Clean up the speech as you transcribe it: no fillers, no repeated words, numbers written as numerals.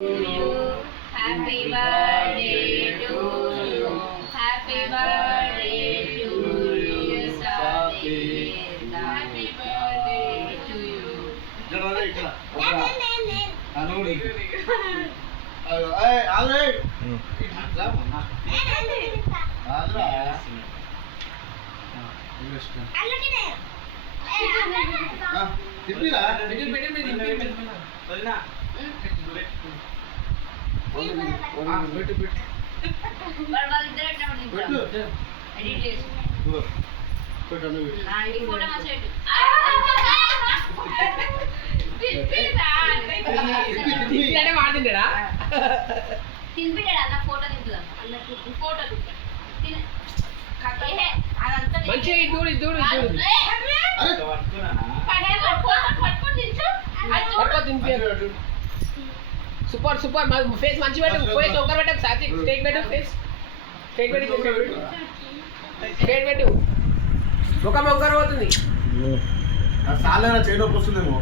Happy birthday to you. Happy birthday to you, Sabir. Happy birthday to you. తినిపిటాడా photo దింపుదాం photo super super face మంచి పెట్టు face ఒకరు పెట్టకు సాచి స్టేక్ పెట్టు ఫేస్ స్టేక్ పెట్టు స్టేక్ పెట్టు ముఖం ఒకరు పోతుంది సాలేనా చేయడం వస్తుందేమో